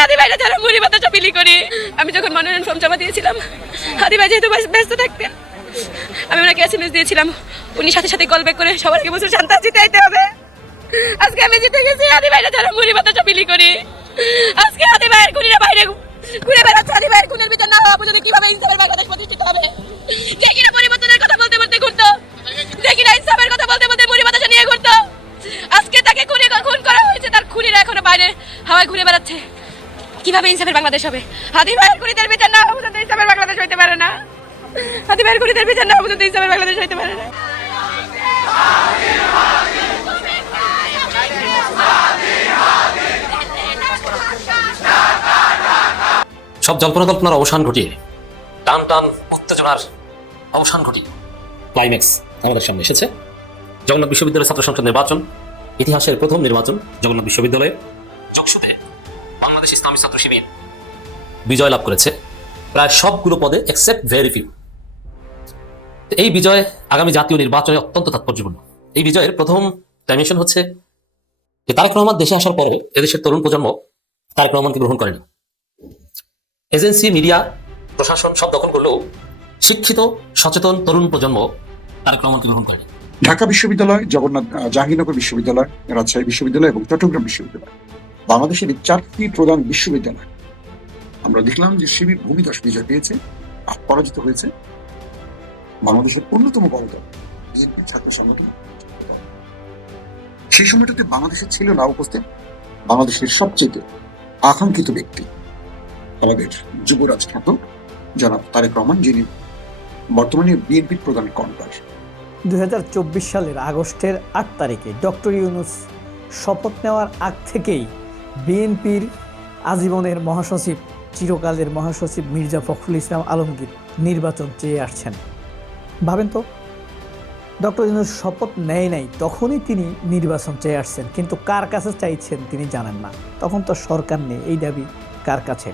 হাদি ভাইরা যারা মুড়ি বাতাসা বিলি করি। আমি যখন মনোনয়ন ফর্ম জমা দিয়েছিলাম, হাদি ভাই যেহেতু ব্যস্ত থাকতেন, আমি ওনাকে এসএমএস দিয়েছিলাম, উনি সাথে সাথে কল ব্যাক করে সবাইকে বলছে শান্তা জিতাইতে হবে। আজকে আমি জিতে গেছি। হাদি ভাইরা যারা মুড়ি বাতাসা বিলি করি, আজকে হাদি ভাইয়ের খুনিরা বাইরে ঘুরে বেড়াচ্ছে। হাদি ভাইয়ের খুনের বিচার না হওয়া পর্যন্ত কিভাবে ইনসাফের বাংলাদেশ প্রতিষ্ঠিত হবে? যে কিনা পরিবর্তনের কথা বলতে বলতে ঘুরতো, যে কিনা ইনসাফের কথা বলতে বলতে মুড়ি বাতাসা নিয়ে ঘুরতো, আজকে তাকে খুন করা হয়েছে, তার খুনিরা এখনো বাইরে হাওয়ায় ঘুরে বেড়াচ্ছে। কিভাবে ইনসাফের বাংলাদেশ হবে? হাদি ভাইয়ের খুনিদের বিচার না হওয়া পর্যন্ত ইনসাফের বাংলাদেশ হইতে পারে না। হাদি ভাইয়ের খুনিদের বিচার না হওয়া পর্যন্ত ইনসাফের বাংলাদেশ হইতে পারে না। সব জল্পনা কল্পনার অবসান ঘটিয়ে, টান টান উত্তেজনার অবসান ঘটিয়ে ক্লাইম্যাক্স আমাদের সামনে এসেছে। জগন্নাথ বিশ্ববিদ্যালয় ছাত্র সংসদ নির্বাচন, ইতিহাসের প্রথম নির্বাচন জগন্নাথ বিশ্ববিদ্যালয়ে যোগসূত্রে বাংলাদেশ ইসলামী ছাত্র শিবির বিজয় লাভ করেছে প্রায় সবগুলো পদে এক্সেপ্ট ভেরি ফিউ। এই বিজয় আগামী জাতীয় নির্বাচনে অত্যন্ত তাৎপর্যপূর্ণ। এই বিজয়ের প্রথম ডাইমেনশন হচ্ছে যে তারেক রহমান দেশে আসার পরে এদেশের তরুণ প্রজন্ম তারেক রহমানকে গ্রহণ করেনি। এজেন্সি, মিডিয়া, প্রশাসন সব দখল করলেও শিক্ষিত সচেতন তরুণ প্রজন্ম তারেক রহমানকে গ্রহণ করেনি। ঢাকা বিশ্ববিদ্যালয়, জগন্নাথ জাহাঙ্গীরনগর বিশ্ববিদ্যালয়, রাজশাহী বিশ্ববিদ্যালয় এবং চট্টগ্রাম বিশ্ববিদ্যালয়, বাংলাদেশের এই 4টি প্রধান বিশ্ববিদ্যালয় আমরা দেখলাম যে শিবির ভূমিদশ বিজয় পেয়েছে, পরাজিত হয়েছে বাংলাদেশের অন্যতম বড় দল বিএনপি ছাত্র সংগঠন। সেই সময়টাতে বাংলাদেশের ছিল না উপস্থিত বাংলাদেশের সবচেয়ে আকাঙ্ক্ষিত ব্যক্তি, আমাদের যুবরাজ খ্যাত জনাব তারেক রহমান, যিনি বর্তমানে বিএনপির প্রধান কনভার। 2024 সালের আগস্টের 8 তারিখে ডক্টর ইউনূস শপথ নেওয়ার আগ থেকেই বিএনপির আজীবনের মহাসচিব, চিরকালের মহাসচিব মির্জা ফখরুল ইসলাম আলমগীর নির্বাচন চেয়ে আসছেন। ভাবেন তো, ডক্টর ইউনূস শপথ নেয় নাই তখনই তিনি নির্বাচন চেয়ে আসছেন, কিন্তু কার কাছে চাইছেন তিনি জানেন না। তখন তো সরকার নেই, এই দাবি কার কাছে?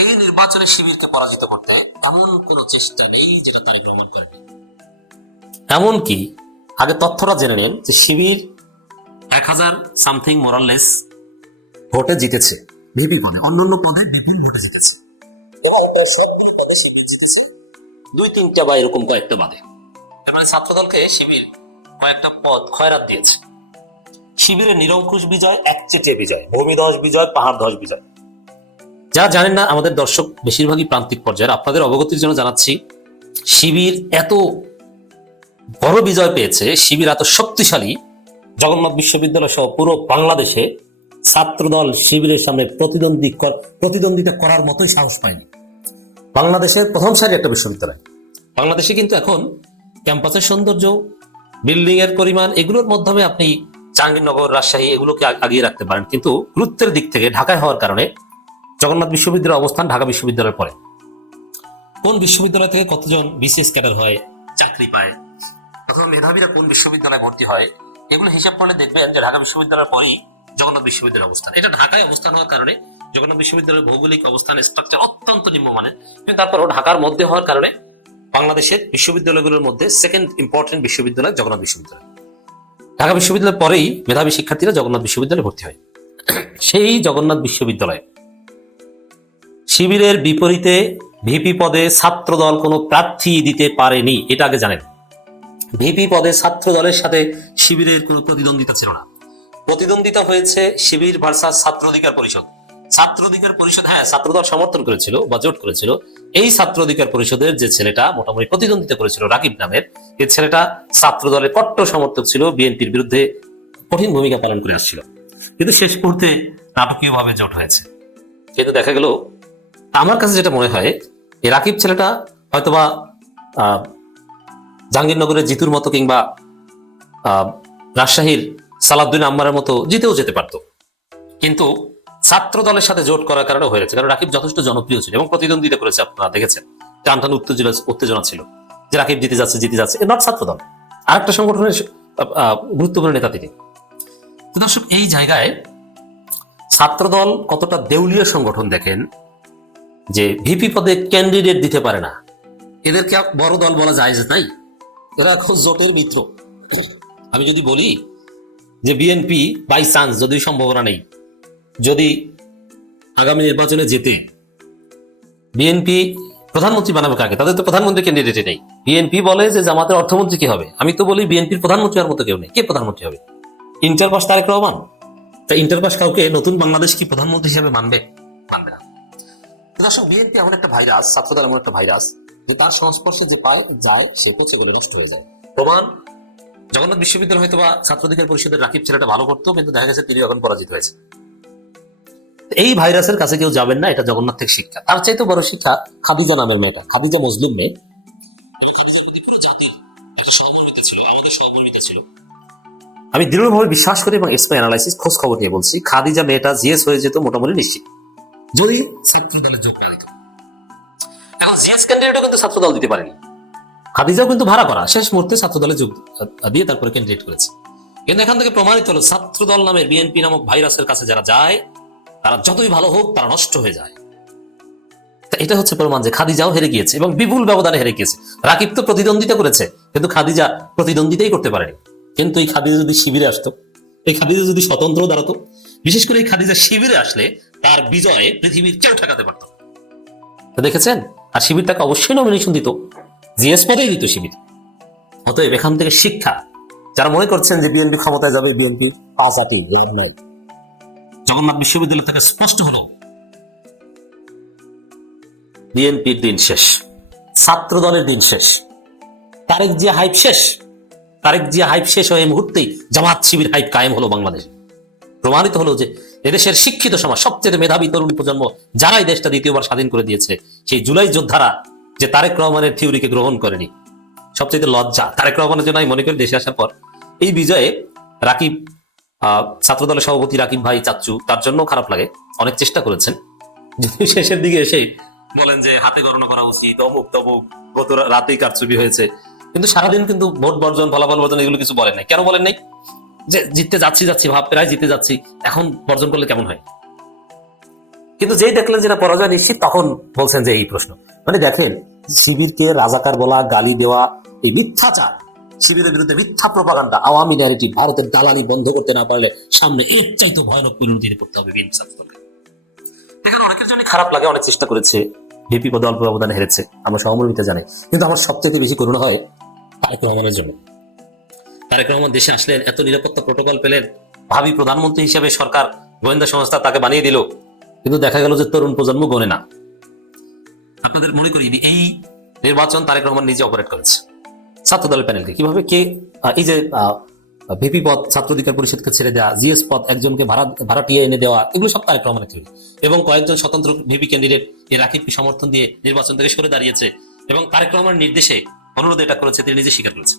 এই নির্বাচনে শিবিরকে পরাজিত করতে এমন কোন চেষ্টা নেই যেটা তারেক রহমান করেনি। এমনকি আগে তথ্যটা জেনে নেন যে শিবির 1000 সামথিং মোরাললেস ভোটে জিতেছে ভিপি পদে, অন্যান্য পদে বিভিন্ন ভোটে জিতেছে, 2-3টা বা এরকম কয়েকটা বাদে। এবারে ছাত্রদলকে শিবির কয়েকটা পদ খয়রাত দিয়েছে। শিবিরের নিরঙ্কুশ বিজয়, একচেটিয়া বিজয়, ভূমিধস বিজয়, পাহাড়ধস বিজয়। যারা জানেন না, আমাদের দর্শক বেশিরভাগই প্রান্তিক পর্যায়ের, আপনাদের অবগতির জন্য জানাচ্ছি, শিবির এত বড় বিজয় পেয়েছে, শিবির এত শক্তিশালী, জগন্নাথ বিশ্ববিদ্যালয় সহ পুরো বাংলাদেশে ছাত্রদল শিবিরের সামনে প্রতিদ্বন্দ্বিতা করার মতোই সাহস পায়নি। বাংলাদেশের প্রথম সারির একটা বিশ্ববিদ্যালয়। বাংলাদেশে কিন্তু এখন ক্যাম্পাসের সৌন্দর্য, বিল্ডিং এর পরিমাণ, এগুলোর মাধ্যমে আপনি জাহাঙ্গীরনগর, রাজশাহী এগুলোকে আগিয়ে রাখতে পারেন, কিন্তু গুরুত্বের দিক থেকে ঢাকায় হওয়ার কারণে জগন্নাথ বিশ্ববিদ্যালয়ের অবস্থান ঢাকা বিশ্ববিদ্যালয়ের পরে। কোন বিশ্ববিদ্যালয় থেকে কতজন বিসিএস ক্যাডার হয়, চাকরি পায়, অথবা মেধাবীরা কোন বিশ্ববিদ্যালয়ে ভর্তি হয়, এগুলো হিসাব করলে দেখবেন যে ঢাকা বিশ্ববিদ্যালয়ের পরেই জগন্নাথ বিশ্ববিদ্যালয়ের অবস্থান। এটা ঢাকায় অবস্থান হওয়ার কারণে জগন্নাথ বিশ্ববিদ্যালয়ের ভৌগোলিক অবস্থান, স্ট্রাকচার অত্যন্ত নিম্নমানের, কিন্তু তারপরও ঢাকার মধ্যে হওয়ার কারণে বাংলাদেশের বিশ্ববিদ্যালয়গুলোর মধ্যে সেকেন্ড ইম্পর্টেন্ট বিশ্ববিদ্যালয় জগন্নাথ বিশ্ববিদ্যালয়। ঢাকা বিশ্ববিদ্যালয়ের পরেই মেধাবী শিক্ষার্থীরা জগন্নাথ বিশ্ববিদ্যালয়ে ভর্তি হয়। সেই জগন্নাথ বিশ্ববিদ্যালয় শিবিরের বিপরীতে ভিপি পদে ছাত্রদল কোনো প্রার্থী দিতে পারেনি, এটা আগে জানেন। ভিপি পদে ছাত্র দলের সাথে শিবিরের কোনো প্রতিদ্বন্দ্বিতা ছিল না। প্রতিদ্বন্দ্বিতা হয়েছে শিবির ভার্সাস ছাত্র অধিকার পরিষদ। ছাত্র অধিকার পরিষদ, হ্যাঁ, ছাত্রদল সমর্থন করেছিল বা জোট করেছিল। এই ছাত্র অধিকার পরিষদের যে ছেলেটা মোটামুটি প্রতিদ্বন্দ্বিতা করেছিল, রাকিব নামের, এই ছেলেটা ছাত্র দলের কট্টর সমর্থক ছিল, বিএনপির বিরুদ্ধে কঠিন ভূমিকা পালন করে আসছিল, কিন্তু শেষ মুহূর্তে নাটকীয়ভাবে জোট হয়েছে। কিন্তু দেখা গেল, আমার কাছে যেটা মনে হয়, এই রাকিব ছেলেটা হয়তোবা জাহাঙ্গীরনগরের জিতুর মতো কিংবা রাজশাহীর সালাউদ্দিন আম্মারের মতো জিতেও যেতে পারত, কিন্তু ছাত্র দলের সাথে জোট করার কারণে হয়েছে। কারণ রাকিব যথেষ্ট জনপ্রিয় ছিল এবং প্রতিদ্বন্দ্বিতা করেছে, আপনারা দেখেছেন, টান টান উত্তেজনা ছিল যে রাকিব জিতে যাচ্ছে, নট ছাত্র দল, আরেকটা সংগঠনের গুরুত্বপূর্ণ নেতা তিনি। দর্শক, এই জায়গায় ছাত্রদল কতটা দেউলিয়া সংগঠন দেখেন, যে ভিপি পদে ক্যান্ডিডেট দিতে পারে না। এদেরকে বড় দল বলা যায় যে তাই, এরা এখন জোটের মিত্র। আমি যদি বলি যে বিএনপি বাই চান্স, যদি সম্ভাবনা নেই, যদি আগামী নির্বাচনে যেতে বিএনপি প্রধানমন্ত্রী বানাবে কাকে? তাদের তো প্রধানমন্ত্রী ক্যান্ডিডেটই নেই। বিএনপি বলে যে জামাতের অর্থমন্ত্রী কি হবে? আমি তো বলি বিএনপির প্রধানমন্ত্রী হওয়ার মতো কেউ নেই। কে প্রধানমন্ত্রী হবে? Inter pass Tarique Rahman? তা ইন্টার পাস কাউকে নতুন বাংলাদেশ কি প্রধানমন্ত্রী হিসেবে মানবে? মানবে না। দর্শক, বিএনপি এমন একটা ভাইরাস, ছাত্রদল এমন একটা ভাইরাস যে তার সংস্পর্শে যে পায় যায় সে পচে গেলে নষ্ট হয়ে যায়। প্রমাণ, জগন্নাথ বিশ্ববিদ্যালয় হয়তো বা ছাত্র অধিকার পরিষদের রাকিব ছেলেটা ভালো করতো, কিন্তু দেখা গেছে তিনি এখন পরাজিত হয়েছে। এই ভাইরাসের কাছে কেউ যাবেন না, এটা জগন্নাথ থেকে শিক্ষা। তার চাইতে বড় শিক্ষা খাদিজা নামের মেয়েটা, খাদিজা মুসলিম মেয়ে, আমি দৃঢ়ভাবে বিশ্বাস করি এবং এক্সপার্ট অ্যানালাইসিস খোঁজ খবর নিয়ে বলছি, খাদিজা মেয়েটা জিএস হয়ে যেত মোটামুটি নিশ্চিত, যদি ছাত্র দলের যোগ না দিত। এখন জিএস ক্যান্ডিডেটও কিন্তু ছাত্র দল দিতে পারেনি, খাদিজাও কিন্তু ভাড়া করা, শেষ মুহূর্তে ছাত্র দলে যোগ দিয়ে তারপরে ক্যান্ডিডেট করেছে। কিন্তু এখান থেকে প্রমাণিত হলো ছাত্র দল নামের বিএনপি নামক ভাইরাসের কাছে যারা যায় তারা যতই ভালো হোক তারা নষ্ট হয়ে যায়। এটা হচ্ছে প্রমাণ যে খাদিজাও হেরে গিয়েছে এবং বিপুল ব্যবধানে হেরে গিয়েছে। রাকিব তো প্রতিদ্বন্দ্বিতা করেছে, কিন্তু খাদিজা প্রতিদ্বন্দ্বিতাই করতে পারেনি। কিন্তু এই খাদিজা যদি শিবিরে আসতো, এই খাদিজা যদি স্বতন্ত্র দাঁড়াতো, বিশেষ করে এই খাদিজা শিবিরে আসলে তার বিজয়ে পৃথিবীর কেউ ঠেকাতে পারত। তো দেখেছেন, আর শিবির তাকে অবশ্যই নমিনেশন দিত, জিএস পদেই দিত শিবির। অতএব এখান থেকে শিক্ষা, যারা মনে করছেন যে বিএনপি ক্ষমতায় যাবে, বিএনপি পাঁচাটি লাভ নাই। জগন্নাথ বিশ্ববিদ্যালয় থেকে স্পষ্ট হলো বিএনপির দিন শেষ, ছাত্র দলের দিন শেষ, তারেক জিয়া হাইপ শেষ। তারেক জিয়া হাইপ শেষ হয়ে এই মুহূর্তেই জামাত শিবির হাইপ কায়েম হলো বাংলাদেশে। প্রমাণিত হলো যে এদেশের শিক্ষিত সমাজ, সবচেয়ে মেধাবী তরুণ প্রজন্ম, যারা এই দেশটা দ্বিতীয়বার স্বাধীন করে দিয়েছে, সেই জুলাই যোদ্ধারা যে তারেক রহমানের থিওরিকে গ্রহণ করেনি, সবচেয়ে লজ্জা তারেক রহমানের জন্য। আমি মনে করি দেশে আসার পর এই বিজয়ে রাকিব, ছাত্রদলের সভাপতি রাকিব ভাই চাচ্চু, তার জন্য খারাপ লাগে, অনেক চেষ্টা করেছেন। যদি শেষের দিকে এসে বলেন যে হাতে গণনা করা উচিত, অমুক তমুক, গত রাতেই কারচুপি হয়েছে, কিন্তু সারাদিন কিন্তু ভোট বর্জন, ফলাফল বর্জন এগুলো কিছু বলেন নাই। কেন বলেন নাই? যে জিততে যাচ্ছি ভাব, প্রায় জিতে যাচ্ছি, এখন বর্জন করলে কেমন হয়? কিন্তু যেই দেখলেন যেটা পরাজয় নিশ্চিত, তখন বলছেন যে এই প্রশ্ন। মানে দেখেন, শিবিরকে রাজাকার বলা, গালি দেওয়া, এই মিথ্যাচার, শিবিরের বিরুদ্ধে মিথ্যা প্রপাগান্ডা, আওয়ামী ন্যারেটিভ, ভারতের দালালি বন্ধ করতে না পারলে সামনে এর চাইতে ভয়ানক পরিণতি করতে হবে বিএনপি ছাত্রদলকে। এখানে অনেকের জন্য খারাপ লাগে, অনেক চেষ্টা করেছে, ভিপি পদে অল্প ব্যবধানে হেরেছে, আমরা সহমর্মিতা জানাই। কিন্তু আমার সবচেয়ে বেশি করুণা হয় তারেক রহমানের জন্য। তারেক রহমান দেশে আসলেন, এত নিরাপত্তা প্রোটোকল পেলেন, ভাবি প্রধানমন্ত্রী হিসেবে সরকার গোয়েন্দা সংস্থা তাকে বানিয়ে দিল, কিন্তু দেখা গেল যে তরুণ প্রজন্ম গণে না। আপনাদের মনে করি এই নির্বাচন তারেক রহমান নিজে অপারেট করেছে ছাত্র দলের প্যানেলকে কিভাবে, কে এই যে ভিপি পদ ছাত্র অধিকার পরিষদকে ছেড়ে দেওয়া, জিএস পদ একজনকে ভাড়াটিয়ে এনে দেওয়া, এগুলো সব তারেক রহমানের তৈরি। এবং কয়েকজন স্বতন্ত্র ভিপি ক্যান্ডিডেট এই রাকিবকে সমর্থন দিয়ে নির্বাচন থেকে সরে দাঁড়িয়েছে এবং তারেক রহমানের নির্দেশে অনুরোধ এটা করেছে, তিনি নিজে স্বীকার করেছেন।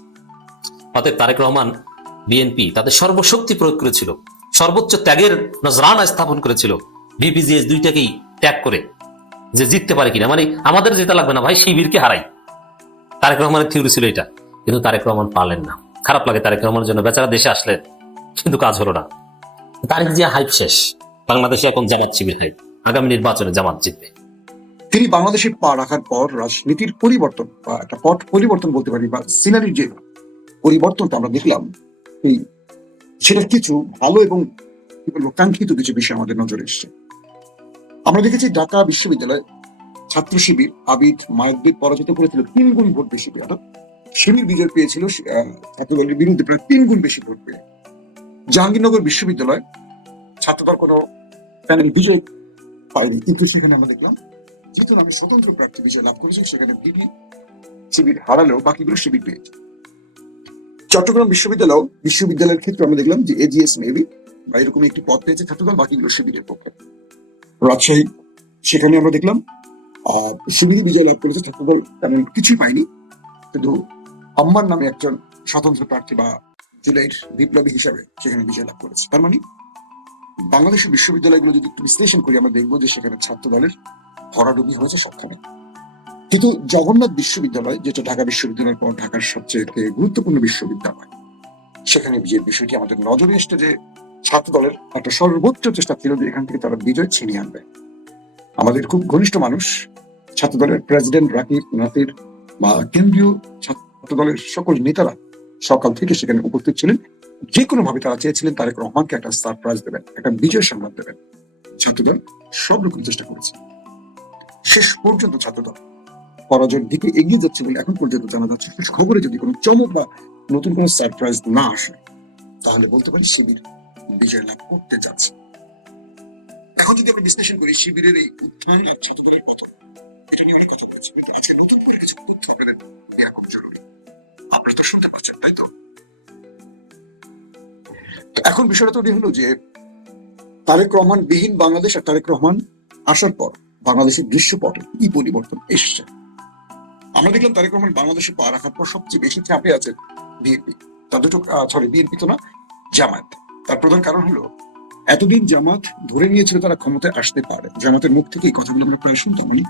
অতএব তারেক রহমান, বিএনপি তাদের সর্বশক্তি প্রয়োগ করেছিল, সর্বোচ্চ ত্যাগের নজরানা স্থাপন করেছিল ভিপি জিএস দুইটাকেই ত্যাগ করে, যে জিততে পারে কিনা, মানে আমাদের যেটা লাগবে না ভাই, শিবিরকে হারাই। তারেক রহমানের থিওরি ছিল এটা, কিন্তু তারেক রহমান পারলেন না। খারাপ লাগে তারেক রহমানের জন্য, বেচারা দেশে আসলেন কিন্তু কাজ হলো না। তারেক জিয়া হাইপ শেষ, বাংলাদেশে এখন জামাত শিবির হাইপ, আগামী নির্বাচনে জামাত জিতবে। তিনি বাংলাদেশে পা রাখার পর রাজনীতির পরিবর্তন বা একটা পট পরিবর্তন বলতে পারি, বা সিনারির যে পরিবর্তনটা আমরা দেখলাম, সেটার কিছু ভালো এবং কাঙ্ক্ষিত কিছু বিষয় আমাদের নজরে এসছে। আমরা দেখেছি ঢাকা বিশ্ববিদ্যালয় ছাত্র শিবির আবিদ মায়াকবিদ পরাজিত করেছিল 3 গুণ ভোট বেশি পেয়ে, অর্থাৎ শিবির বিজয় পেয়েছিল ছাত্রদলের বিরুদ্ধে প্রায় 3 গুণ বেশি ভোট পেয়ে। জাহাঙ্গীরনগর বিশ্ববিদ্যালয় ছাত্রদল কোনো প্যানেল বিজয় পায়নি, কিন্তু সেখানে আমরা দেখলাম যেহেতু আমি স্বতন্ত্র প্রার্থী বিজয় লাভ করেছি, সেখানে বিবি শিবির হারালেও বাকিগুলো শিবির পেয়েছে। চট্টগ্রাম বিশ্ববিদ্যালয়ের ক্ষেত্রে আমরা দেখলাম যে এজিএস মেবি বা এরকম একটি পদ পেয়েছে ছাত্রদল, বাকিগুলো শিবিরের পক্ষে। রাজশাহী, সেখানে আমরা দেখলাম শিবিরই বিজয় লাভ করেছে, ছাত্রদল তেমন কিছুই পায়নি, কিন্তু আম্মার নামে একজন স্বতন্ত্র প্রার্থী বা জুলাইয়ের বিপ্লবী হিসাবে সেখানে বিজয় লাভ করেছে। তার মানে বাংলাদেশের বিশ্ববিদ্যালয়গুলো যদি একটু বিশ্লেষণ করি, আমরা দেখবো যে সেখানে ছাত্রদলের ভরাডুবি হয়েছে সবখানে। কিন্তু জগন্নাথ বিশ্ববিদ্যালয়, যেটা ঢাকা বিশ্ববিদ্যালয়ের পর ঢাকার সবচেয়ে গুরুত্বপূর্ণ বিশ্ববিদ্যালয়, সেখানে বিজয়ের বিষয়টি আমাদের নজরে এসছে যে ছাত্রদলের একটা সর্বোচ্চ চেষ্টা ছিল যে এখান থেকে তারা বিজয় ছিনিয়ে আনবে। আমাদের খুব ঘনিষ্ঠ মানুষ ছাত্রদলের প্রেসিডেন্ট রাকিব নাসির বা কেন্দ্রীয় ছাত্রদলের সকল নেতারা সকাল থেকে সেখানে উপস্থিত ছিলেন। যে কোনো ভাবে তারা চেয়েছিলেন তারেক রহমানকে একটা সারপ্রাইজ দেবেন, একটা বিজয় সংবাদ দেবেন। ছাত্রদল সব রকম চেষ্টা করেছে, শেষ পর্যন্ত ছাত্রদল পরাজয়ের দিকে এগিয়ে যাচ্ছে বলে এখন পর্যন্ত জানা যাচ্ছে। খবরে যদি কোনো চমক বা নতুন কোনো সারপ্রাইজ না আসে, তাহলে বলতে পারি শিবির বিজয় লাভ করতে যাচ্ছে। এখন যদি আমরা বিশ্লেষণ করি শিবিরের এই উত্থান আর ছাত্রদলের পতন, এটা নিয়ে অনেক কথা বলেছি, কিন্তু আজকে নতুন করে কিছু তথ্য আপনাদের দেওয়া খুব জরুরি। আপনারা তো শুনতে পাচ্ছেন, তাই তো? এখন বিষয়টা তৈরি হলো যে তারেক রহমান বিহীন বাংলাদেশ আর তারেক রহমান আসার পর বাংলাদেশের দৃশ্যপটে কি পরিবর্তন এসেছে। আমরা দেখলাম তারেক রহমান বাংলাদেশে পা রাখার পর সবচেয়ে বেশি চাপে আছে বিএনপি, তার দুটো বিএনপি তো না, জামায়াত। তার প্রধান কারণ হলো এতদিন জামাত ধরে নিয়েছিল তারা ক্ষমতায় আসতে পারে। জামাতের মুখ থেকে এই কথাগুলো আমরা প্রায় শুনতাম, মানে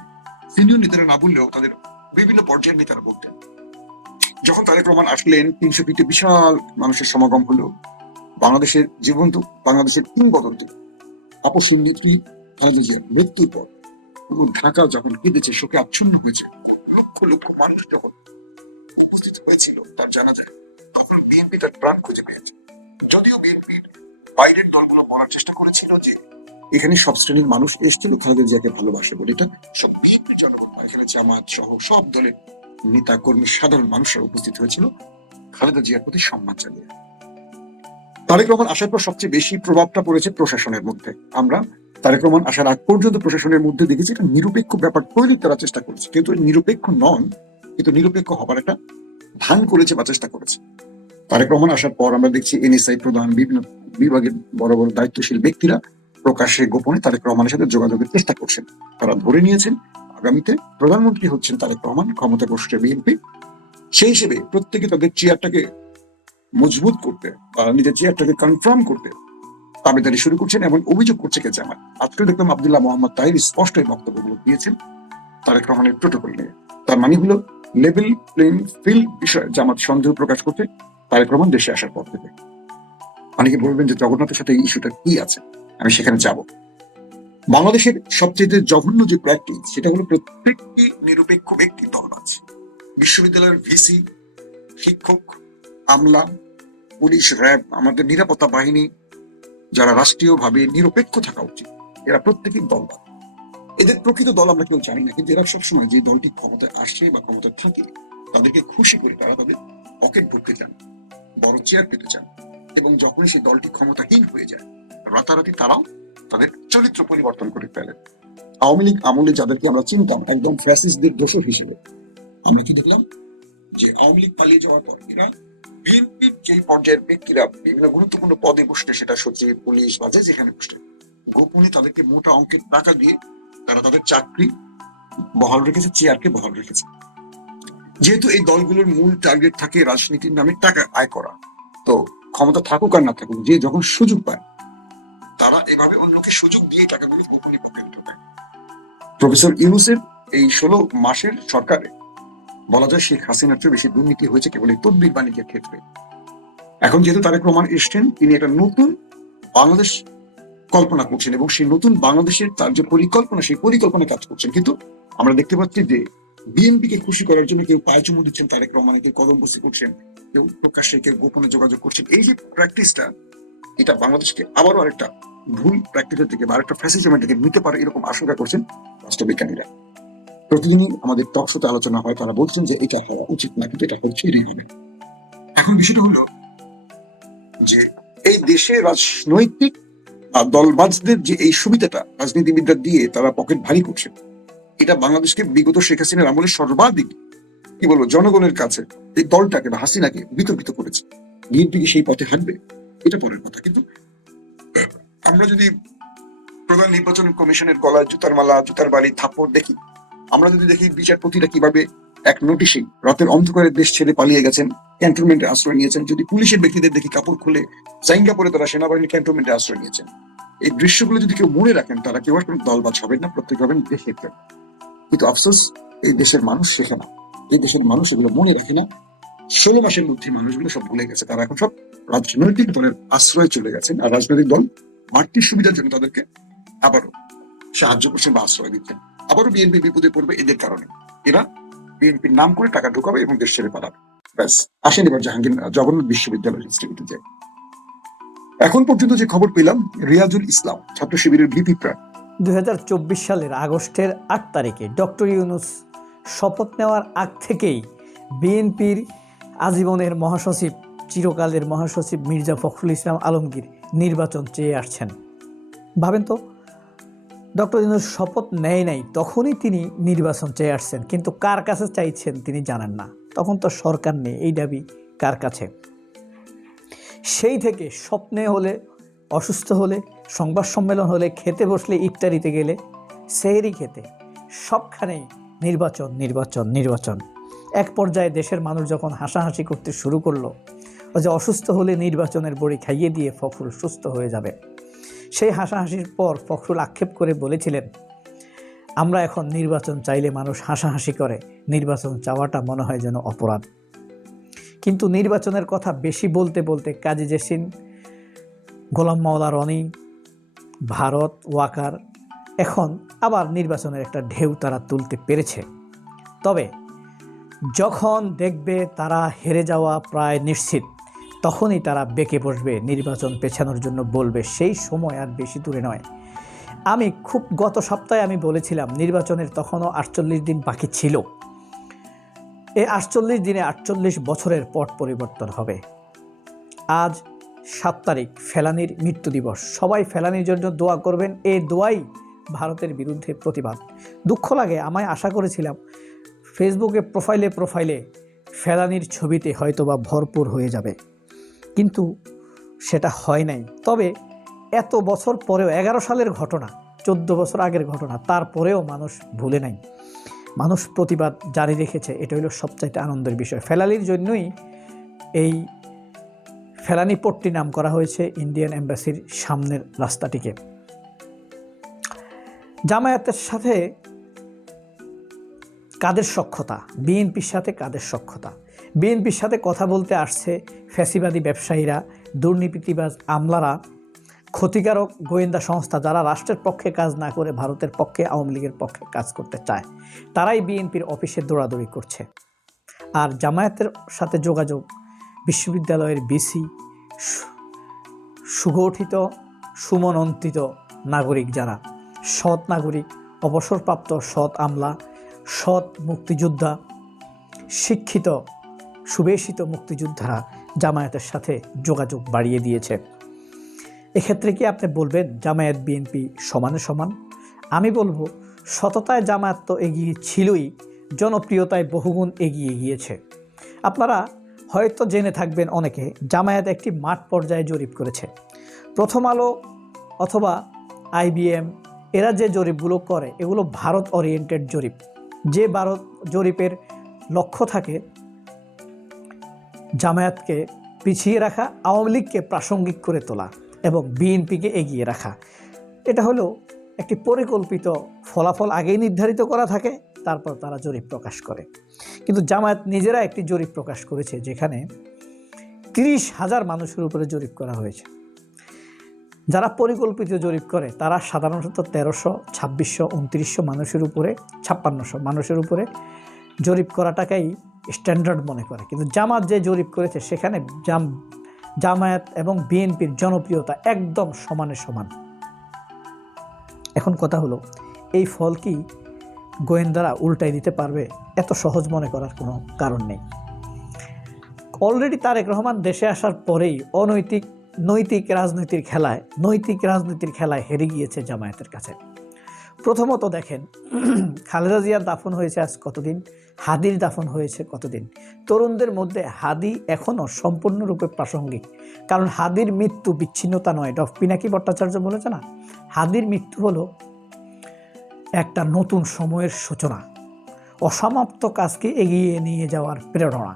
সিনিয়র নেতারা না বললেও তাদের বিভিন্ন পর্যায়ের নেতারা বলতেন। যখন তারেক রহমান আসলেন, 300 ফিটে বিশাল মানুষের সমাগম হলো, বাংলাদেশের জীবন্ত বাংলাদেশের কিংবদন্তি আপসীর নীতি খালেদা জিয়ার মৃত্যুর পর পুরো ঢাকা যখন কেঁদেছে, শোকে আচ্ছন্ন হয়েছে, লক্ষ লক্ষ মানুষ যখন উপস্থিত হয়েছিল তার জানা যায়, তখন বিএনপি তার প্রাণ খুঁজে পেয়েছে। যদিও বিএনপির বাইরের দলগুলো বলার চেষ্টা করেছিল যে এখানে সব শ্রেণীর মানুষ এসেছিল খালেদা জিয়াকে ভালোবাসে বলে, এটা সব বিএনপি জনগণ, এখানে জামাত সহ সব দলের নেতা কর্মী সাধারণ মানুষরা উপস্থিত হয়েছিল খালেদা জিয়ার প্রতি সম্মান জানিয়ে। তারেক রহমান আসার পর সবচেয়ে বেশি প্রভাবটা পড়েছে প্রশাসনের মধ্যে। আমরা তারেক রহমান আসার আগ পর্যন্ত প্রশাসনের মধ্যে দেখেছি একটা নিরপেক্ষ ব্যাপার তৈরির তারা চেষ্টা করেছে, কিন্তু নিরপেক্ষ নন, কিন্তু নিরপেক্ষ হবার একটা ভান করেছে বা চেষ্টা করেছে। তারেক রহমান আসার পর আমরা দেখছি এনএসআই প্রধান, বিভিন্ন বিভাগের বড় বড় দায়িত্বশীল ব্যক্তিরা প্রকাশ্যে গোপনে তারেক রহমানের সাথে যোগাযোগের চেষ্টা করছেন। তারা ধরে নিয়েছেন আগামীতে প্রধানমন্ত্রী হচ্ছেন তারেক রহমান, ক্ষমতা বসছে বিএনপি। সেই হিসেবে প্রত্যেকে তাদের চেয়ারটাকে মজবুত করতে বা নিজের চেয়ারটাকে কনফার্ম করতে দাবিদারি শুরু করছেন, এবং অভিযোগ করছে কে জামাত। আজকে দেখলাম আব্দুল্লাহ মোহাম্মদ তাহির স্পষ্ট এই বক্তব্যগুলো দিয়েছেন তারেক রহমানের প্রোটোকল নিয়ে। তার মানে হলো লেভেল প্লেইং ফিল্ড বিষয়ে জামাত সন্দেহ প্রকাশ করতে তারেক রহমান দেশে আসার পর থেকে। অনেকে বলবেন যে জগন্নাথের সাথে এই ইস্যুটা কি আছে, আমি সেখানে যাব। বাংলাদেশের সবচেয়ে জঘন্য যে প্র্যাকটিস, সেটা হলো প্রত্যেকটি নিরপেক্ষ ব্যক্তি দলবাজ। বিশ্ববিদ্যালয়ের ভিসি, শিক্ষক, আমলা, পুলিশ, র্যাব, আমাদের নিরাপত্তা বাহিনী, যারা রাষ্ট্রীয়ভাবে নিরপেক্ষ থাকা উচিত, এরা প্রত্যেকেই দলবাদ। এদের প্রকৃত দল আমরা কেউ জানি না, কিন্তু এরা সবসময় যে দলটি ক্ষমতায় আসে বা ক্ষমতায় থাকে তাদেরকে খুশি করে তারা তাদের পকেট ভরতে চান, বড় চেয়ার পেতে চান, এবং যখন সেই দলটি ক্ষমতাহীন হয়ে যায় রাতারাতি তারাও তাদের চরিত্র পরিবর্তন করে ফেলে। আওয়ামী লীগ আমলে যাদেরকে আমরা চিনতাম একদম ফ্যাসিস্টদের দোষর হিসেবে, আমরা কি দেখলাম যে আওয়ামী লীগ পালিয়ে যাওয়ার পর এরা বিএনপির যে পর্যায়ের ব্যক্তিরা বিভিন্ন গুরুত্বপূর্ণ পদে বসতে, সেটা সচিব, পুলিশ বা যেখানে বসতে, গোপনে তাদেরকে মোটা অঙ্কের টাকা দিয়ে তারা তাদের চাকরি বহাল রেখেছে, চেয়ারকে বহাল রেখেছে। যেহেতু এই দলগুলোর মূল টার্গেট থাকে রাজনীতির নামে টাকা আয় করা, তো ক্ষমতা থাকুক আর না থাকুক, যে যখন সুযোগ পায় তারা এভাবে অন্যকে সুযোগ দিয়ে টাকাগুলো গোপনে পকেট ঢোকে। প্রফেসর ইউনূসের এই 16 মাসের সরকারে বলা যায় শেখ হাসিনার চেয়ে বেশি দুর্নীতি হয়েছে কেবল এই তদবির বাণিজ্যের ক্ষেত্রে। এখন যেহেতু তারেক রহমান এসছেন, তিনি একটা নতুন বাংলাদেশ কল্পনা করছেন, এবং সেই নতুন বাংলাদেশের তার যে পরিকল্পনা, সেই পরিকল্পনায় কাজ করছেন। কিন্তু আমরা দেখতে পাচ্ছি যে বিএনপি কে খুশি করার জন্য কেউ পায়ে চুমু দিচ্ছেন তারেক রহমানের, কেউ কদম বসে করছেন, কেউ প্রকাশ্যে, কেউ গোপনে যোগাযোগ করছেন। এই যে প্র্যাকটিসটা, এটা বাংলাদেশকে আবারও আরেকটা ভুল প্র্যাকটিসের দিকে বা আরেকটা ফ্যাসিজমের দিকে নিতে পারে, এরকম আশঙ্কা করছেন রাষ্ট্রবিজ্ঞানীরা। প্রতিদিনই আমাদের টক শোতে আলোচনা হয়, তারা বলছেন যে এটা হওয়া উচিত না, কিন্তু এটা হচ্ছে, এটাই হবে। এখন বিষয়টা হলো যে এই দেশে রাজনৈতিক দলবাজদের যে এই সুবিধাটা রাজনীতিবিদরা দিয়ে তারা পকেট ভারী করছে, এটা বাংলাদেশকে বিগত শেখ হাসিনার আমলে সর্বাধিক কি বলবো জনগণের কাছে এই দলটাকে বা হাসিনাকে বিতর্কিত করেছে। বিএনপি কি সেই পথে হাঁটবে, এটা পরের কথা। কিন্তু আমরা যদি প্রধান নির্বাচন কমিশনের গলায় জুতার মালা, জুতার বাড়ি, থাপ্পড় দেখি, আমরা যদি দেখি বিচারপতিরা কিভাবে এক নোটিশেই রাতের অন্ধকারে দেশ ছেড়ে পালিয়ে গেছেন, ক্যান্টনমেন্টে আশ্রয় নিয়েছেন, যদি পুলিশের ব্যক্তিদের দেখি কাপড় খুলে জাইঙ্গা পরে তারা সেনাবাহিনী ক্যান্টনমেন্টে আশ্রয় নিয়েছেন, এই দৃশ্যগুলো যদি কেউ মনে রাখেন, তারা কেউ কোনো দলবাজ হবেন না, প্রত্যেক হবেন দেশের প্রেম। কিন্তু আফসোস, এই দেশের মানুষ শেখে না, এই দেশের মানুষ এগুলো মনে রাখে না। 16 মাসের মধ্যে মানুষগুলো সব ভুলে গেছে, তারা এখন সব রাজনৈতিক দলের আশ্রয় চলে গেছেন, আর রাজনৈতিক দল বাড়তি সুবিধার জন্য তাদেরকে আবারও সাহায্য করছেন বা আশ্রয় দিচ্ছেন। আবারও বিএনপি বিপদে পড়বে এদের কারণে। এরা বিএনপির নাম করে টাকা ঢোকাবে এবং দেশ ছেড়ে পালাবে। ব্যাস, আসেন এবার জগন্নাথ বিশ্ববিদ্যালয়ের হিস্ট্রিতে যাই। এখন পর্যন্ত যে খবর পেলাম, রিয়াজুল ইসলাম ছাত্র শিবিরের ভিপি প্রার্থী। 2024 সালের আগস্টের 8 তারিখে ডক্টর ইউনূস শপথ নেওয়ার আগ থেকেই বিএনপির আজীবনের মহাসচিব, চিরকালের মহাসচিব মির্জা ফখরুল ইসলাম আলমগীর নির্বাচন চেয়ে আসছেন। ভাবেন তো, ডক্টর ইউনূস শপথ নেয় নাই তখনই তিনি নির্বাচন চেয়ে আসছেন, কিন্তু কার কাছে চাইছেন তিনি জানেন না। তখন তো সরকার নেই, এই দাবি কার কাছে? সেই থেকে স্বপ্নে হলে, অসুস্থ হলে, সংবাদ সম্মেলন হলে, খেতে বসলে, ইফতারিতে গেলে, সেহরি খেতে, সবখানেই নির্বাচন নির্বাচন নির্বাচন। এক পর্যায়ে দেশের মানুষ যখন হাসাহাসি করতে শুরু করলো, ও যে অসুস্থ হলে নির্বাচনের বড়ি খাইয়ে দিয়ে ফখরুল সুস্থ হয়ে যাবে, সেই হাসাহাসির পর ফখরুল আক্ষেপ করে বলেছিলেন, আমরা এখন নির্বাচন চাইলে মানুষ হাসাহাসি করে, নির্বাচন চাওয়াটা মনে হয় যেন অপরাধ। কিন্তু নির্বাচনের কথা বেশি বলতে বলতে কাজী জেসিন, গোলাম মাওলা রনি, ভারত, ওয়াকার এখন আবার নির্বাচনের একটা ঢেউ তারা তুলতে পেরেছে। তবে যখন দেখবে তারা হেরে যাওয়া প্রায় নিশ্চিত, তখনই তারা বেঁকে বসবে, নির্বাচন পেছানোর জন্য বলবে। সেই সময় আর বেশি দূরে নয়। আমি গত সপ্তাহে আমি বলেছিলাম নির্বাচনের তখনও 48 দিন বাকি ছিল। এই 48 দিনে 48 বছরের পট পরিবর্তন হবে। আজ 7 তারিখ, ফেলানীর মৃত্যু দিবস। সবাই ফেলানীর জন্য দোয়া করবেন। এই দোয়াই ভারতের বিরুদ্ধে প্রতিবাদ। দুঃখ লাগে, আমায় আশা করেছিলাম ফেসবুকে প্রোফাইলে ফেলানীর ছবিতে হয়তোবা ভরপুর হয়ে যাবে, কিন্তু সেটা হয় নাই। তবে এত বছর পরেও, 11 সালের ঘটনা, 14 বছর আগের ঘটনা, তারপরেও মানুষ ভুলে নাই, মানুষ প্রতিবাদ জারি রেখেছে। এটা হলো সবচাইতে আনন্দের বিষয়। ফেলানীর জন্যই এই ফেলানী পট্টি নাম করা হয়েছে ইন্ডিয়ান এম্বাসির সামনের রাস্তাটিকে। জামায়াতের সাথে কাদের সখ্যতা, বিএনপির সাথে কাদের সখ্যতা? বিএনপির সাথে কথা বলতে আসছে ফ্যাসিবাদী ব্যবসায়ীরা, দুর্নীতিবাজ আমলারা, ক্ষতিকারক গোয়েন্দা সংস্থা, যারা রাষ্ট্রের পক্ষে কাজ না করে ভারতের পক্ষে, আওয়ামী লীগের পক্ষে কাজ করতে চায়। তারাই বিএনপির অফিসে দৌড়াদৌড়ি করছে। আর জামায়াতের সাথে যোগাযোগ বিশ্ববিদ্যালয়ের বিসি, সুগঠিত সুমনন্ত্রিত নাগরিক, যারা সৎ নাগরিক, অবসরপ্রাপ্ত সৎ আমলা, সৎ মুক্তিযোদ্ধা, শিক্ষিত সুবেশিত মুক্তিযোদ্ধারা জামায়াতের সাথে যোগাযোগ বাড়িয়ে দিয়েছে। এক্ষেত্রে কি আপনি বলবেন জামায়াত বিএনপি সমানে সমান? আমি বলবো সততায় জামায়াত তো এগিয়ে ছিলই, জনপ্রিয়তায় বহুগুণ এগিয়ে গিয়েছে। আপনারা হয়তো জেনে থাকবেন অনেকে, জামায়াত একটি মাঠ পর্যায়ে জরিপ করেছে। প্রথম আলো অথবা IBM এরা যে জরিপগুলো করে, এগুলো ভারত ওরিয়েন্টেড জরিপ। যে ভারত জরিপের লক্ষ্য থাকে জামায়াতকে পিছিয়ে রাখা, আওয়ামী লীগকে প্রাসঙ্গিক করে তোলা এবং বিএনপিকে এগিয়ে রাখা। এটা হলো একটি পরিকল্পিত ফলাফল, আগেই নির্ধারিত করা থাকে, তারপর তারা জরিপ প্রকাশ করে। কিন্তু জামায়াত নিজেরা একটি জরিপ প্রকাশ করেছে, যেখানে 30,000 মানুষের উপরে জরিপ করা হয়েছে। যারা পরিকল্পিত জরিপ করে তারা সাধারণত 1300, 2600, 2900 মানুষের উপরে, 5600 মানুষের উপরে জরিপ করাটাকেই স্ট্যান্ডার্ড মনে করে। কিন্তু জামাত যে জরিপ করেছে, সেখানে জামায়াত এবং বিএনপির জনপ্রিয়তা একদম সমানে সমান। এখন কথা হলো, এই ফল কি গোয়েন্দারা উল্টাই দিতে পারবে? এত সহজ মনে করার কোনো কারণ নেই। অলরেডি তারেক রহমান দেশে আসার পরেই নৈতিক রাজনীতির খেলায় হেরে গিয়েছে জামায়াতের কাছে। প্রথমত দেখেন, খালেদা জিয়ার দাফন হয়েছে আজ কতদিন, হাদির দাফন হয়েছে কতদিন। তরুণদের মধ্যে হাদি এখনও সম্পূর্ণরূপে প্রাসঙ্গিক, কারণ হাদির মৃত্যু বিচ্ছিন্নতা নয়। পিনাকি ভট্টাচার্য বলেছে না, হাদির মৃত্যু হলো একটা নতুন সময়ের সূচনা, অসমাপ্ত কাজকে এগিয়ে নিয়ে যাওয়ার প্রেরণা।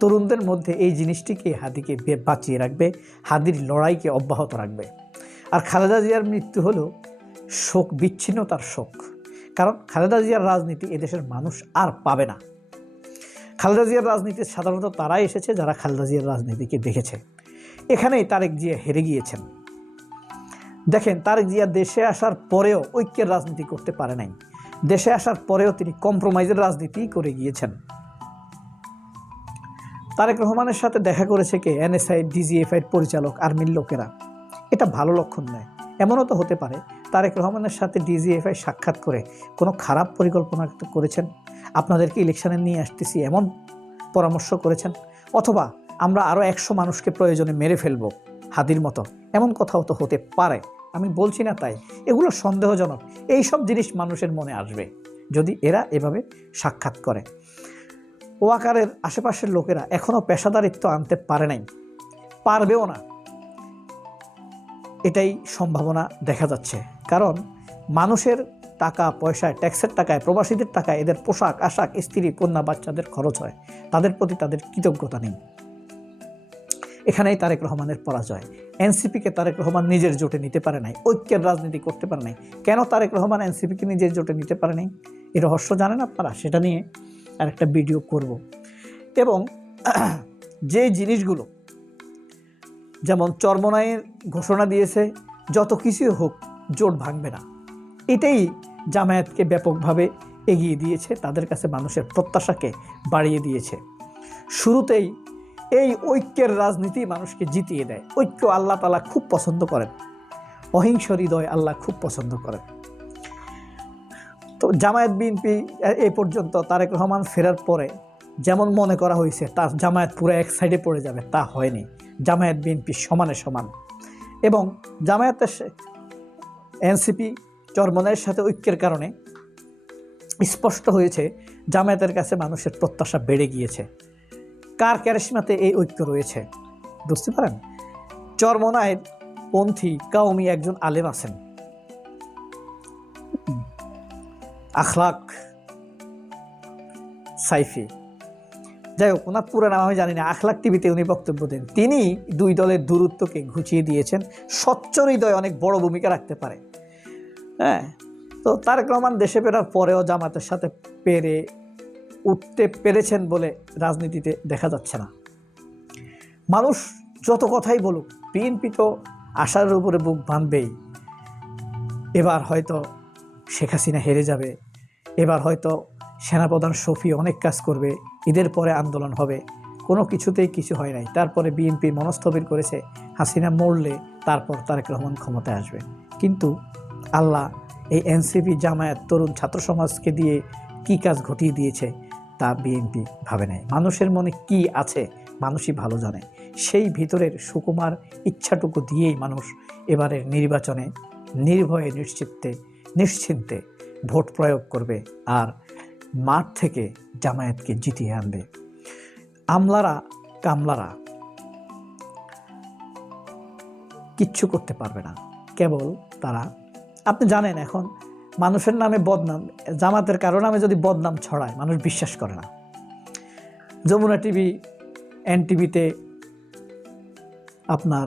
তরুণদের মধ্যে এই জিনিসটিকে হাদিকে বাঁচিয়ে রাখবে, হাদির লড়াইকে অব্যাহত রাখবে। আর খালেদা জিয়ার মৃত্যু হলো শোক, বিচ্ছিন্নতার শোক। কারণ খালেদা জিয়ার রাজনীতি এদেশের মানুষ আর পাবে না। খালেদা জিয়ার রাজনীতি সাধারণত তারাই এসেছে যারা খালেদা জিয়ার রাজনীতিকে দেখেছে। এখানেই তারেক জিয়া হেরে গিয়েছেন। দেখেন, তারেক জিয়া দেশে আসার পরেও ঐক্যের রাজনীতি করতে পারে নাই। দেশে আসার পরেও তিনি কম্প্রোমাইজের রাজনীতি করে গিয়েছেন। তারেক রহমানের সাথে দেখা করেছে কে? এনএসআই, ডিজিএফআই পরিচালক, আর্মির লোকেরা। এটা ভালো লক্ষণ নয়। এমনও তো হতে পারে তারেক রহমানের সাথে ডিজিএফআই সাক্ষাৎ করে কোনো খারাপ পরিকল্পনা করেছেন, আপনাদেরকে ইলেকশনে নিয়ে আসতেছি এমন পরামর্শ করেছেন, অথবা আমরা আরও 100 মানুষকে প্রয়োজনে মেরে ফেলবো হাদির মতো, এমন কথাও তো হতে পারে। আমি বলছি না তাই, এগুলো সন্দেহজনক। এই সব জিনিস মানুষের মনে আসবে যদি এরা এভাবে সাক্ষাৎ করে। ওয়াকারের আশেপাশের লোকেরা এখনও পেশাদারিত্ব আনতে পারে নাই, পারবেও না, এটাই সম্ভাবনা দেখা যাচ্ছে। কারণ মানুষের টাকা পয়সায়, ট্যাক্সের টাকায়, প্রবাসীদের টাকায় এদের পোশাক আশাক, স্ত্রী কন্যা বাচ্চাদের খরচ হয়, তাদের প্রতি তাদের কৃতজ্ঞতা নেই। এখানেই তারেক রহমানের পরাজয়। এনসিপিকে তারেক রহমান নিজের জোটে নিতে পারে নাই, ঐক্যের রাজনীতি করতে পারে নাই। কেন তারেক রহমান এনসিপিকে নিজের জোটে নিতে পারে নাই, এই রহস্য জানেন আপনারা? সেটা নিয়ে আরেকটা ভিডিও করব। এবং যে জিনিসগুলো, যেমন চরমনাইয়ের ঘোষণা দিয়েছে, যত কিছুই হোক জোট ভাঙবে না, এটাই জামায়াতকে ব্যাপকভাবে এগিয়ে দিয়েছে, তাদের কাছে মানুষের প্রত্যাশাকে বাড়িয়ে দিয়েছে। শুরুতেই এই ঐক্যের রাজনীতি মানুষকে জিতিয়ে দেয়। ঐক্য আল্লাহ তাআলা খুব পছন্দ করেন, অহিংস হৃদয় আল্লাহ খুব পছন্দ করেন। তো জামায়াত বিএনপি এই পর্যন্ত তারেক রহমান ফেরার পরে যেমন মনে করা হয়েছে তার জামায়াত পুরো এক সাইডে পড়ে যাবে, তা হয়নি। জামায়াত বিএনপি সমানে সমান। এবং জামায়াতের এনসিপি চরমনাইয়ের সাথে ঐক্যের কারণে স্পষ্ট হয়েছে জামায়াতের কাছে মানুষের প্রত্যাশা বেড়ে গিয়েছে। কার ক্যারিশমাতে এই ঐক্য রয়েছে বুঝতে পারেন? চরমনাইয়ের পন্থী কাউমি একজন আলেম আছেন, আখলাক সাইফি, যাই হোক ওনার পুরো নাম আমি জানি না, আখলাক টিভিতে উনি বক্তব্য দেন। তিনি দুই দলের দূরত্বকে ঘুচিয়ে দিয়েছেন। স্বচ্ছ হৃদয় অনেক বড় ভূমিকা রাখতে পারে। হ্যাঁ, তো তারেক রহমান দেশে ফেরার পরেও জামাতের সাথে পেরে উঠতে পেরেছেন বলে রাজনীতিতে দেখা যাচ্ছে না। মানুষ যত কথাই বলুক, বিএনপি তো আশার উপরে বুক বাঁধবেই। এবার হয়তো শেখ হাসিনা হেরে যাবে, এবার হয়তো সেনাপ্রধান শফি অনেক কাজ করবে, ঈদের পরে আন্দোলন হবে। কোনো কিছুতেই কিছু হয় নাই। তারপরে বিএনপি মনস্থবির করেছে হাসিনা মরলে তারপর তারেক রহমান ক্ষমতায় আসবে। কিন্তু আল্লাহ এই এনসিপি, জামায়াত, তরুণ ছাত্র সমাজকে দিয়ে কি কাজ ঘটিয়ে দিয়েছে তা বিএনপি ভাবে নাই। মানুষের মনে কি আছে মানুষই ভালো জানে। সেই ভিতরের সুকুমার ইচ্ছাটুকু দিয়েই মানুষ এবারের নির্বাচনে নির্ভয়ে নিশ্চিন্তে ভোট প্রয়োগ করবে আর মাঠ থেকে জামায়াতকে জিতিয়ে আনবে। আমলারা কামলারা কিচ্ছু করতে পারবে না। কেবল তারা, আপনি জানেন এখন মানুষের নামে বদনাম, জামাতের কারো নামে যদি বদনাম ছড়ায় মানুষ বিশ্বাস করে না। যমুনা টিভি, এনটিভিতে, আপনার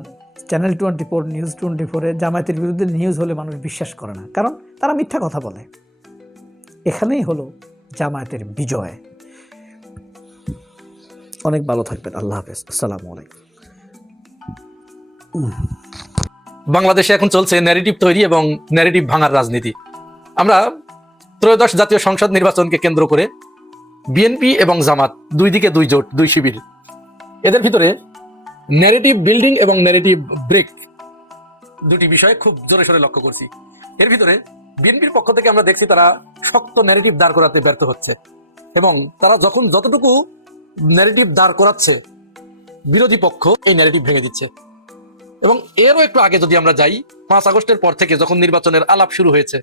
চ্যানেল 24, নিউজ 24-এ জামায়াতের বিরুদ্ধে নিউজ হলে মানুষ বিশ্বাস করে না, কারণ তারা মিথ্যা কথা বলে। এখানেই হলো জামায়াতের বিজয়। অনেক ভালো থাকবেন। আল্লাহ হাফেজ। আসসালামু আলাইকুম। বাংলাদেশে এখন চলছে ন্যারেটিভ তৈরি এবং ন্যারেটিভ ভাঙার রাজনীতি। আমরা ত্রয়োদশ জাতীয় সংসদ নির্বাচনকে কেন্দ্র করে বিএনপি এবং জামাত, দুই দিকে দুই জোট, দুই শিবির, এদের ভিতরে ন্যারেটিভ বিল্ডিং এবং ন্যারেটিভ ব্রেক দুটি বিষয় খুব জোরে সোরে লক্ষ্য করছি। এর ভিতরে বিএনপির পক্ষ থেকে আমরা দেখছি তারা শক্ত ন্যারেটিভ দাঁড় করাতে ব্যর্থ হচ্ছে এবং তারা যতটুকু ন্যারেটিভ দাঁড় করাচ্ছে, বিরোধী পক্ষ এই ন্যারেটিভ ভেঙে দিচ্ছে। এবং এরও একটু আগে যদি আমরা যাই, 5 আগস্টের পর থেকে যখন নির্বাচনের আলাপ শুরু হয়েছে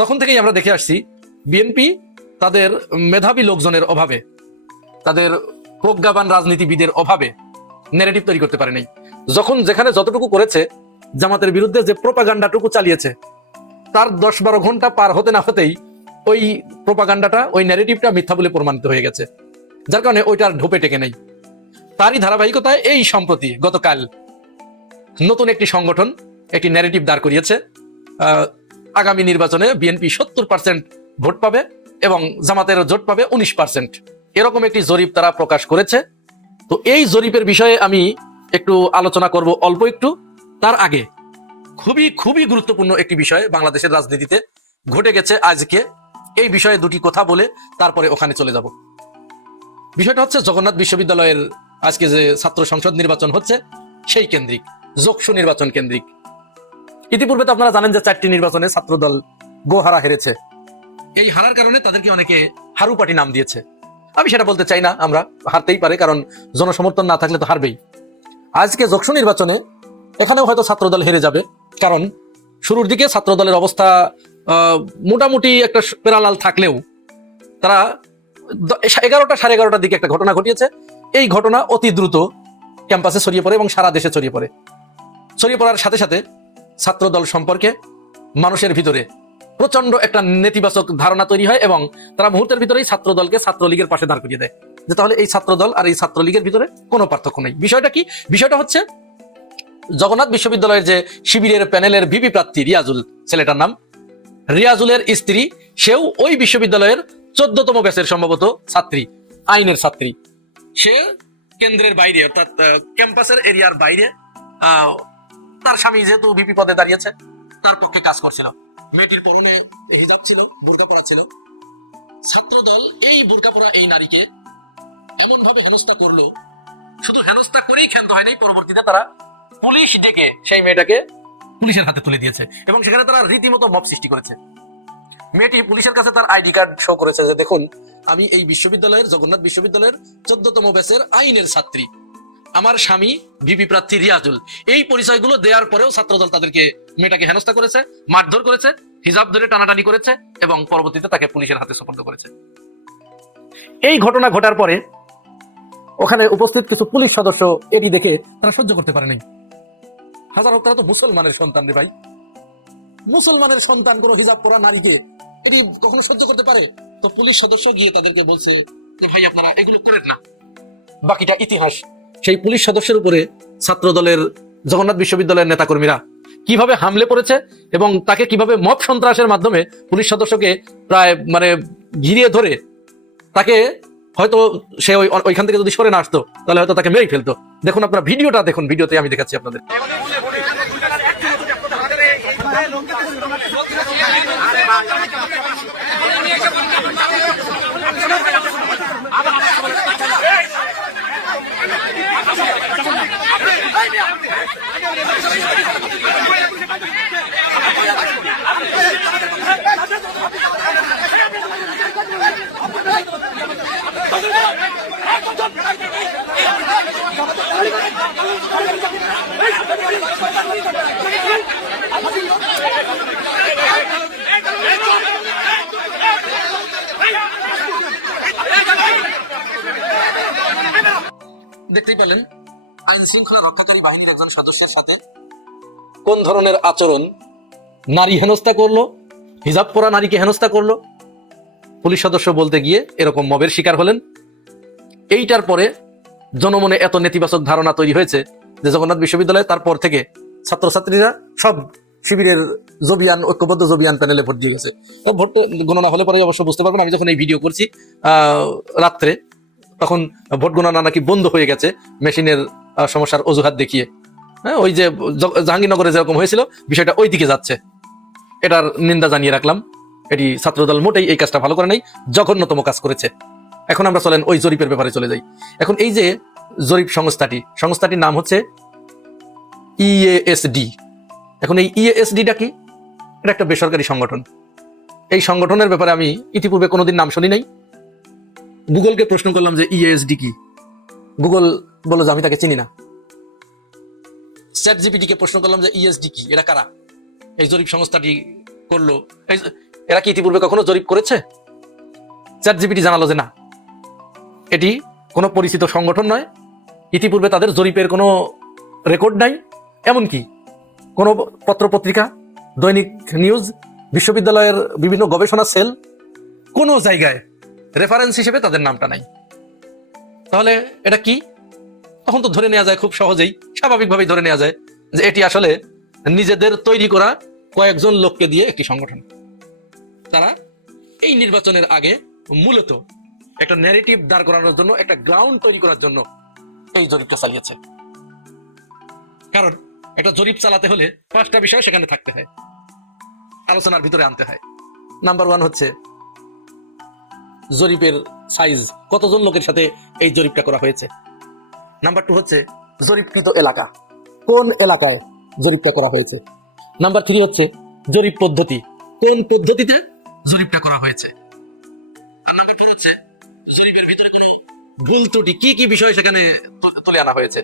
তখন থেকেই আমরা দেখে আসছি বিএনপি তাদের মেধাবী লোকজনের অভাবে, তাদের প্রজ্ঞাবান রাজনীতিবিদের অভাবে ন্যারেটিভ তৈরি করতে পারে নাই। যখন যেখানে যতটুকু করেছে, জামাতের বিরুদ্ধে যে প্রোপাগান্ডাটুকু চালিয়েছে, তার 10-12 ঘন্টা পার হতে না হতেই ওই প্রোপাগান্ডাটা, ওই ন্যারেটিভটা মিথ্যা বলে প্রমাণিত হয়ে গেছে, যার কারণে ওইটার ঢোপে টেকে নেই। তারই ধারাবাহিকতায় এই সম্প্রতি গতকাল নতুন একটি সংগঠন একটি ন্যারেটিভ দাঁড় করিয়েছে, আগামী নির্বাচনে বিএনপি 70% ভোট পাবে এবং জামাতের জোট পাবে 19%। এরকম একটি জরিপ তারা প্রকাশ করেছে। তো এই জরিপের বিষয়ে আমি একটু আলোচনা করব অল্প একটু। তার আগে খুবই গুরুত্বপূর্ণ একটি বিষয় বাংলাদেশের রাজনীতিতে ঘটে গেছে আজকে, এই বিষয়ে দুটি কথা বলে তারপরে ওখানে চলে যাব। বিষয়টা হচ্ছে জগন্নাথ বিশ্ববিদ্যালয়ের আজকে যে ছাত্র সংসদ নির্বাচন হচ্ছে সেই কেন্দ্রিক, যোগসু নির্বাচন কেন্দ্রিক। ইতিপূর্বে তো আপনারা জানেন যে 4টি নির্বাচনে ছাত্রদল গোহারা হেরেছে। এই হারার কারণে তাদেরকে অনেকে হারু পার্টি নাম দিয়েছে। আমি সেটা বলতে চাই না, আমরা হারতেই পারে, কারণ জনসমর্থন না থাকলে তো হারবেই। আজকে যোগসু নির্বাচনে এখানেও হয়তো ছাত্রদল হেরে যাবে, কারণ শুরুর দিকে ছাত্রদলের অবস্থা মোটামুটি একটা পেরালাল থাকলেও তারা 11টা সাড়ে 11টার দিকে একটা ঘটনা ঘটিয়েছে। এই ঘটনা অতি দ্রুত ক্যাম্পাসে ছড়িয়ে পড়ে এবং সারা দেশে ছড়িয়ে পড়ে। ছড়িয়ে পড়ার সাথে সাথে ছাত্রদল সম্পর্কে মানুষের ভিতরে প্রচন্ড একটা নেতিবাচক ধারণা তৈরি হয় এবং তারা মুহূর্তের ভিতরেই ছাত্রদলকে ছাত্রলীগের পাশে দাঁড় করিয়ে দেয়, যে তাহলে এই ছাত্রদল আর এই ছাত্রলীগের ভিতরে কোনো পার্থক্য নেই। বিষয়টা কি? বিষয়টা হচ্ছে জগন্নাথ বিশ্ববিদ্যালয়ের যে শিবিরের প্যানেলের ভিপি প্রার্থী রিয়াজুল, ছেলেটার নাম রিয়াজুলের স্ত্রী, সেও ওই বিশ্ববিদ্যালয়ের 14তম ব্যাচের সম্ভবত ছাত্রী, আইনের ছাত্রী। সে কেন্দ্রের বাইরে অর্থাৎ ক্যাম্পাসের এরিয়ার বাইরে তার স্বামী যেহেতু ভিপি পদে দাঁড়িয়েছে তার পক্ষে কাজ করছিল। মেয়েটির পরনে হিজাব ছিল, বোরকা পরা ছিল। ছাত্রদল এই বোরকা পরা এই নারীকে এমন ভাবে হেনস্থা করলো, শুধু হেনস্থা করেই ক্ষান্ত হয় নাই, পরবর্তীতে তারা পুলিশ ডেকে সেই মেয়েটাকে পুলিশের হাতে তুলে দিয়েছে এবং সেখানে তারা রীতিমতো মব সৃষ্টি করেছে। মেয়েটি পুলিশের কাছে তার আইডি কার্ড শো করেছে যে দেখুন, আমি এই বিশ্ববিদ্যালয়ের, জগন্নাথ বিশ্ববিদ্যালয়ের 14তম ব্যাচের আইনের ছাত্রী, আমার স্বামী ভিপি প্রার্থী রিয়াজুল। এই পরিচয়গুলো দেওয়ার পরেও ছাত্রদল তাদেরকে, মেয়েটাকে হেনস্থা করেছে, মারধর করেছে, হিজাব ধরে টানাটানি করেছে এবং পরবর্তীতে তাকে পুলিশের হাতে সোপর্দ করেছে। এই ঘটনা ঘটার পরে ওখানে উপস্থিত কিছু পুলিশ সদস্য এটি দেখে তারা সহ্য করতে পারে নাই। হাজার হোক, তারা তো মুসলমানের সন্তান রে ভাই, মুসলমানের সন্তান কোনো হিজাব পরা নারীকে এটি কখনো সহ্য করতে পারে? তো পুলিশ সদস্য গিয়ে তাদেরকে বলছে যে ভাই আপনারা এগুলো করেন না। বাকিটা ইতিহাস। সেই পুলিশ সদস্যের উপরে ছাত্রদলের, জগন্নাথ বিশ্ববিদ্যালয়ের নেতাকর্মীরা কিভাবে হামলে পড়েছে এবং তাকে কিভাবে মব সন্ত্রাসের মাধ্যমে পুলিশ সদস্যকে প্রায় ঘিরিয়ে ধরে তাকে, হয়তো সে ওইখান থেকে যদি সরে না আসতো তাহলে হয়তো তাকে মেরেই ফেলতো। দেখুন আপনারা ভিডিওটা দেখুন, ভিডিওতে আমি দেখাচ্ছি আপনাদের। দেখতেই পেলেন আইন শৃঙ্খলা রক্ষাকারী বাহিনীর একজন সদস্যের সাথে কোন ধরনের আচরণ। নারী হেনস্থা করলো, হিজাব পরা নারীকে হেনস্থা করলো, পুলিশ সদস্য বলতে গিয়ে এরকম মবের শিকার হলেন। এইটার পরে জনমনে এত নেতিবাচক ধারণা তৈরি হয়েছে যে জগন্নাথ বিশ্ববিদ্যালয়ে তারপর থেকে ছাত্রছাত্রীরা সব শিবিরের জবিয়ান, ঐক্যবদ্ধ জবিয়ান প্যানেলে ভোট দিয়ে গেছে। তো ভোট গণনা হলে পরে অবশ্য বুঝতে পারবেন। আমি যখন এই ভিডিও করছি রাত্রে, তখন ভোট গণনা নাকি বন্ধ হয়ে গেছে মেশিনের সমস্যার অজুহাত দেখিয়ে। হ্যাঁ, ওই যে জাহাঙ্গীরনগরে যেরকম হয়েছিল বিষয়টা ওই দিকে যাচ্ছে। এটার নিন্দা জানিয়ে রাখলাম। এটি ছাত্রদল মোটেই এই কাজটা ভালো করে নাই, জঘন্যতম কাজ করেছে। এখন আমরা চলেন ওই জরিপের ব্যাপারে চলে যাই। এখন এই যে জরিপ সংস্থাটির নাম হচ্ছে ইএএসডি। এখন এই ইএএসডিটা কি? এটা একটা বেসরকারি সংগঠন। এই সংগঠনের ব্যাপারে আমি ইতিপূর্বে কোনোদিন নাম শুনি নাই। গুগলকে প্রশ্ন করলাম যে ইএএসডি কি, গুগল বলল যে আমি তাকে চিনি না। চ্যাটজিপিটি কে প্রশ্ন করলাম যে ইএসডি কি, এরা কারা, এই জরিপ সংস্থাটি করলো, এরা কি ইতিপূর্বে কখনো জরিপ করেছে? চ্যাটজিপিটি জানালো যে না, এটি কোনো পরিচিত সংগঠন নয়, ইতিপূর্বে তাদের জরিপের কোনো রেকর্ড নাই, এমনকি কোনো পত্রপত্রিকা, দৈনিক নিউজ, বিশ্ববিদ্যালয়ের বিভিন্ন গবেষণা সেল, কোনো জায়গায় রেফারেন্স হিসেবে তাদের নামটা নাই। তাহলে এটা কি? তখন তো ধরে নেওয়া যায় খুব সহজেই, স্বাভাবিকভাবেই ধরে নেওয়া যায় যে এটি আসলে নিজেদের তৈরি করা কয়েকজন লোককে দিয়ে একটি সংগঠন। তারা এই নির্বাচনের আগে মূলত একটা ন্যারেটিভ দাঁড় করানোর জন্য, একটা গ্রাউন্ড তৈরি করার জন্য এই জরিপটা চালিয়েছে। কারণ একটা জরিপ চালাতে হলে 5টা বিষয় সেখানে থাকতে হয়, আলোচনার ভিতরে আনতে হয়। নাম্বার 1 হচ্ছে জরিপের সাইজ, কতজন লোকের সাথে এই জরিপটা করা হয়েছে। নাম্বার 2 হচ্ছে জরিপকৃত এলাকা, কোন এলাকায় জরিপটা করা হয়েছে। নাম্বার 3 হচ্ছে জরিপ পদ্ধতি, কোন পদ্ধতিতে জরিপটা করা হয়েছে। আর নাম্বার 4 হচ্ছে জরিপের ভিতরে কোনো ভুল ত্রুটি কি কি বিষয় সেখানে তুলে আনা হয়েছে।